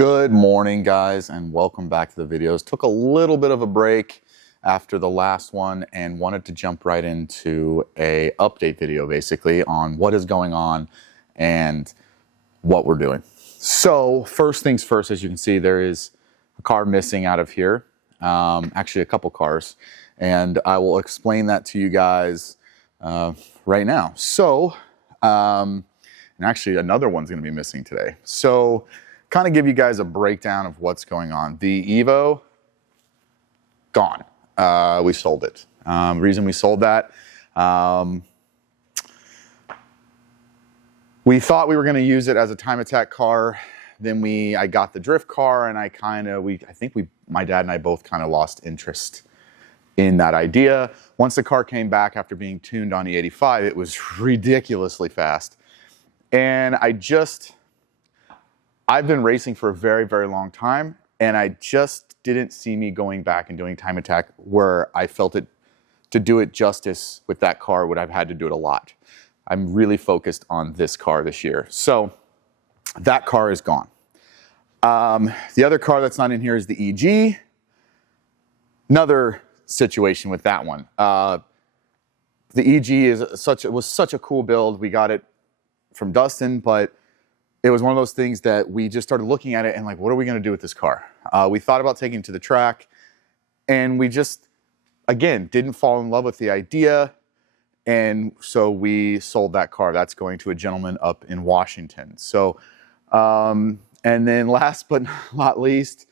Good morning, guys, and welcome back to the videos. Took a little bit of a break after the last one and wanted to jump right into a update video basically on what is going on and what we're doing. So first things first, as you can see, there is a car missing out of here. Actually a couple cars, and I will explain that to you guys right now. So, and actually another one's gonna be missing today. So kind of give you guys a breakdown of what's going on. The Evo, gone. We sold it. Reason we sold that, we thought we were going to use it as a time attack car. Then I got the drift car, and my dad and I both kind of lost interest in that idea. Once the car came back after being tuned on E85, it was ridiculously fast. And I've been racing for a very, very long time, and I just didn't see me going back and doing time attack where I felt it to do it justice with that car would have had to do it a lot. I'm really focused on this car this year. So that car is gone. The other car that's not in here is the EG. Another situation with that one. The EG was such a cool build. We got it from Dustin, but it was one of those things that we just started looking at it and like, what are we going to do with this car? We thought about taking it to the track, and we just, again, didn't fall in love with the idea. And so we sold that car. That's going to a gentleman up in Washington. So, and then last but not least,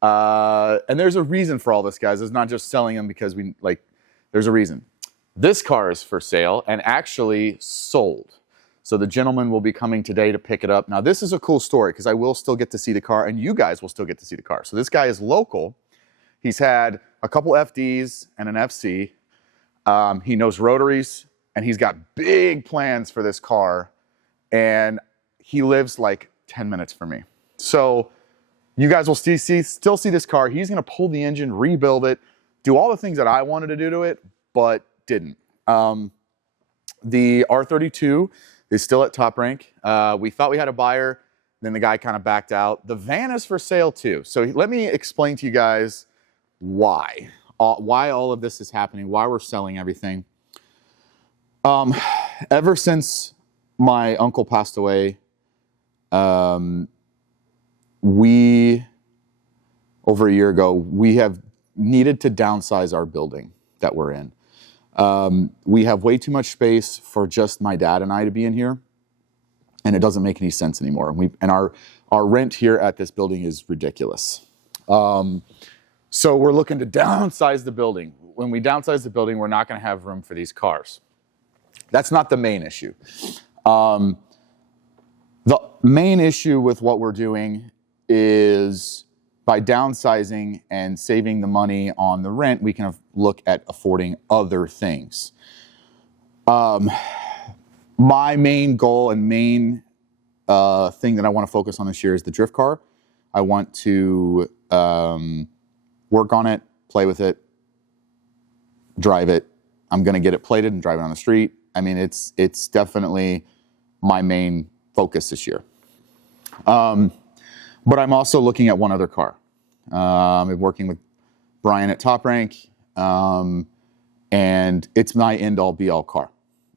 and there's a reason for all this, guys. It's not just selling them because there's a reason. This car is for sale and actually sold. So the gentleman will be coming today to pick it up. Now this is a cool story because I will still get to see the car, and you guys will still get to see the car. So this guy is local. He's had a couple FDs and an FC. He knows rotaries, and he's got big plans for this car. And he lives like 10 minutes from me. So you guys will still see this car. He's gonna pull the engine, rebuild it, do all the things that I wanted to do to it, but didn't. The R32 is still at Top Rank. We thought we had a buyer, then the guy kind of backed out. The van is for sale too. So let me explain to you guys why all of this is happening, why we're selling everything. Ever since my uncle passed away, over a year ago, we have needed to downsize our building that we're in. We have way too much space for just my dad and I to be in here, and it doesn't make any sense anymore. And our rent here at this building is ridiculous. So we're looking to downsize the building. When we downsize the building, we're not going to have room for these cars. That's not the main issue. The main issue with what we're doing is by downsizing and saving the money on the rent, we can look at affording other things. My main goal and main thing that I want to focus on this year is the drift car. I want to work on it, play with it, drive it. I'm going to get it plated and drive it on the street. I mean, it's definitely my main focus this year. But I'm also looking at one other car. I've been working with Brian at Top Rank, and it's my end-all be-all car.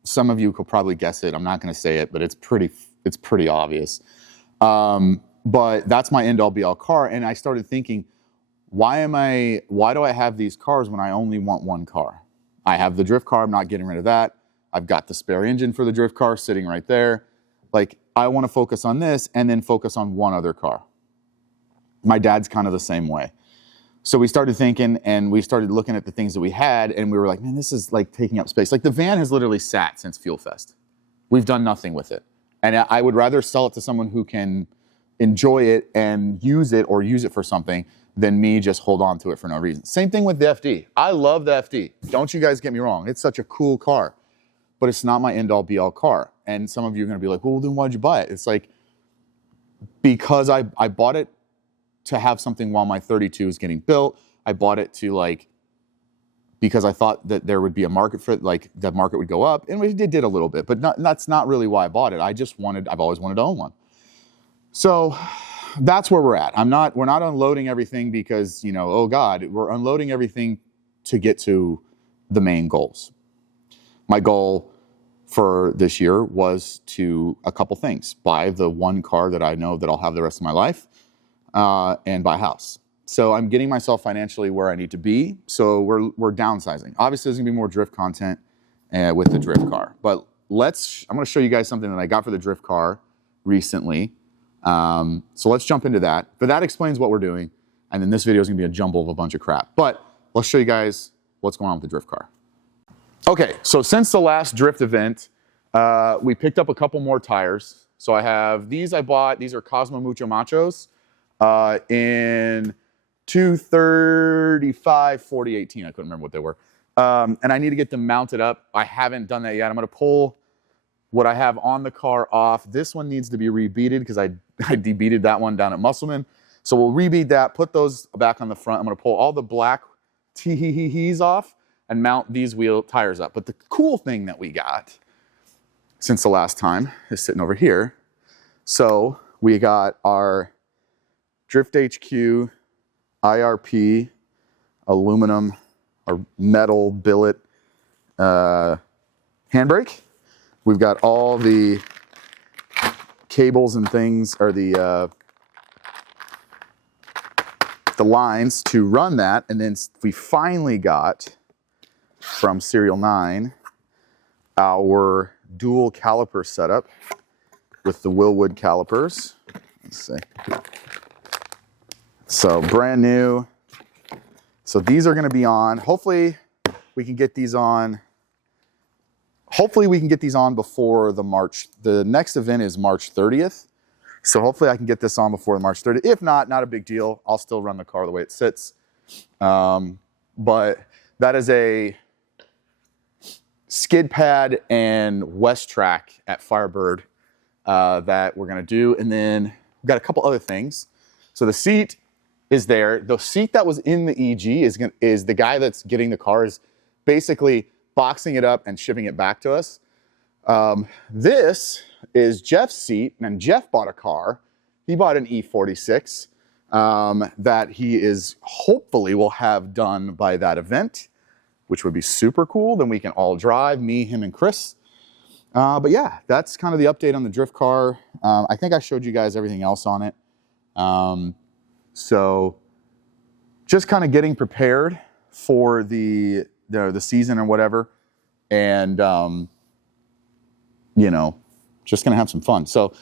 Some of you could probably guess it. I'm not going to say it, but it's pretty obvious. But that's my end-all be-all car, and I started thinking, why do I have these cars when I only want one car? I have the drift car. I'm not getting rid of that. I've got the spare engine for the drift car sitting right there. Like, I want to focus on this and then focus on one other car. My dad's kind of the same way. So we started thinking, and we started looking at the things that we had, and we were like, man, this is like taking up space. Like, the van has literally sat since Fuel Fest. We've done nothing with it. And I would rather sell it to someone who can enjoy it and use it or use it for something than me just hold on to it for no reason. Same thing with the FD. I love the FD. Don't you guys get me wrong. It's such a cool car, but it's not my end-all be-all car. And some of you are going to be like, well, then why'd you buy it? It's like, because I bought it to have something while my 32 is getting built. I bought it to because I thought that there would be a market for it, like the market would go up, and it did a little bit, but that's not really why I bought it. I've always wanted to own one. So that's where we're at. We're not unloading everything because, you know, oh God, we're unloading everything to get to the main goals. My goal for this year was to a couple things: buy the one car that I know that I'll have the rest of my life, and buy a house. So I'm getting myself financially where I need to be. So we're downsizing. Obviously, there's gonna be more drift content with the drift car, but I'm gonna show you guys something that I got for the drift car recently. So let's jump into that. But that explains what we're doing. And then this video is gonna be a jumble of a bunch of crap. But let's show you guys what's going on with the drift car. Okay, so since the last drift event, we picked up a couple more tires. So I have these I bought. These are Cosmo Mucho Machos in 235 4018. I couldn't remember what they were. And I need to get them mounted up. I haven't done that yet. I'm gonna pull what I have on the car off. This one needs to be rebeaded because I debeaded that one down at Musselman. So we'll rebead that, put those back on the front. I'm gonna pull all the black tee-hee-hee-hees off and mount these wheel tires up. But the cool thing that we got since the last time is sitting over here. So we got our Drift HQ IRP aluminum or metal billet handbrake. We've got all the cables and things, or the lines to run that. And then we finally got from Serial 9 our dual caliper setup with the Willwood calipers. Let's see. So brand new. So these are going to be on. Hopefully we can get these on. Hopefully we can get these on before the next event is March 30th. So hopefully I can get this on before March 30th. If not a big deal. I'll still run the car the way it sits. But that is a skid pad and West Track at Firebird that we're going to do. And then we've got a couple other things. So the seat is there. The seat that was in the EG is the guy that's getting the car is basically boxing it up and shipping it back to us. This is Jeff's seat, and Jeff bought a car. He bought an E46 that he is hopefully will have done by that event, which would be super cool. Then we can all drive, me, him, and Chris. But yeah, that's kind of the update on the drift car. I think I showed you guys everything else on it. So just kind of getting prepared for the season or whatever. And, you know, just going to have some fun. So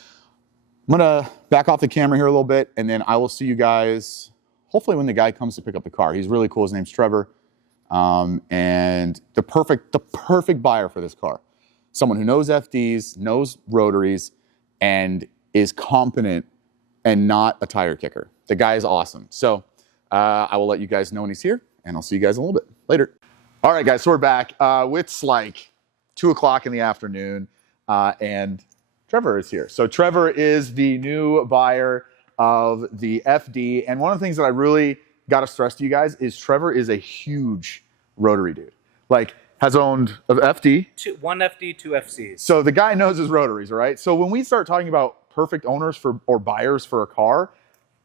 I'm going to back off the camera here a little bit, and then I will see you guys hopefully when the guy comes to pick up the car. He's really cool. His name's Trevor. And the perfect buyer for this car. Someone who knows FDs, knows rotaries, and is competent and not a tire kicker. The guy is awesome. So I will let you guys know when he's here, and I'll see you guys in a little bit later. All right, guys, so we're back. It's like 2 o'clock in the afternoon, and Trevor is here. So Trevor is the new buyer of the FD, and one of the things that I really got to stress to you guys is Trevor is a huge rotary dude. Like, has owned an FD. One FD, 2 FCs. So the guy knows his rotaries, right? So when we start talking about perfect owners or buyers for a car,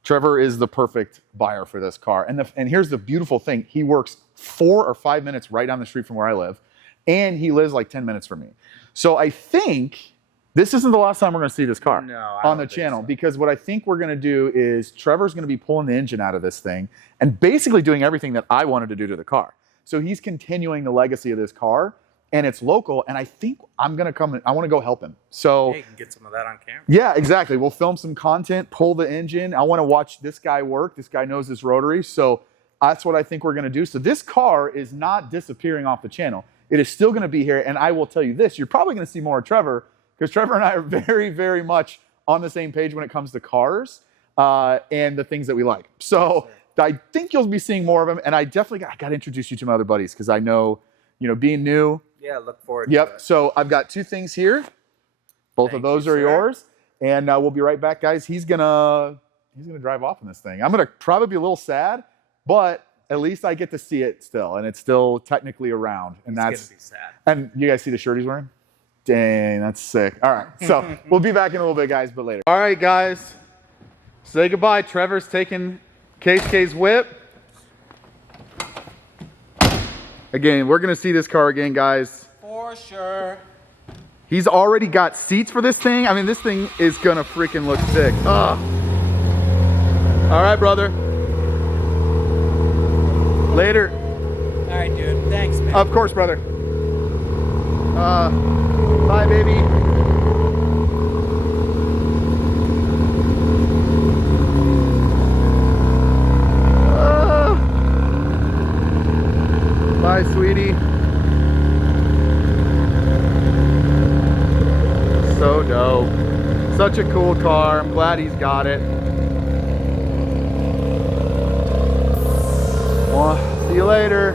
Trevor is the perfect buyer for this car. And here's the beautiful thing. He works 4 or 5 minutes right down the street from where I live, and he lives like 10 minutes from me. So I think this isn't the last time we're going to see this car on the channel, because what I think we're going to do is Trevor's going to be pulling the engine out of this thing and basically doing everything that I wanted to do to the car. So he's continuing the legacy of this car, and it's local, and I think I'm going to come and I want to go help him. So you can get some of that on camera. Yeah, exactly. We'll film some content, pull the engine. I want to watch this guy work. This guy knows his rotary. So that's what I think we're going to do. So this car is not disappearing off the channel. It is still going to be here. And I will tell you this, you're probably going to see more of Trevor, because Trevor and I are very, very much on the same page when it comes to cars and the things that we like. So I think you'll be seeing more of him. And I definitely got to introduce you to my other buddies, because I know, being new. Yeah, look forward to it. So I've got 2 things here. Both of those are yours. And we'll be right back, guys. He's gonna drive off in this thing. I'm gonna probably be a little sad, but at least I get to see it still, and it's still technically around. And that's gonna be sad. And you guys see the shirt he's wearing? Dang, that's sick. All right, so we'll be back in a little bit, guys, but later. All right, guys. Say goodbye. Trevor's taking K's whip. Again, we're going to see this car again, guys. For sure. He's already got seats for this thing. I mean, this thing is going to freaking look sick. Ugh. All right, brother. Later. All right, dude. Thanks, man. Of course, brother. Bye, baby. Bye, sweetie. So dope. Such a cool car. I'm glad he's got it. Well, see you later.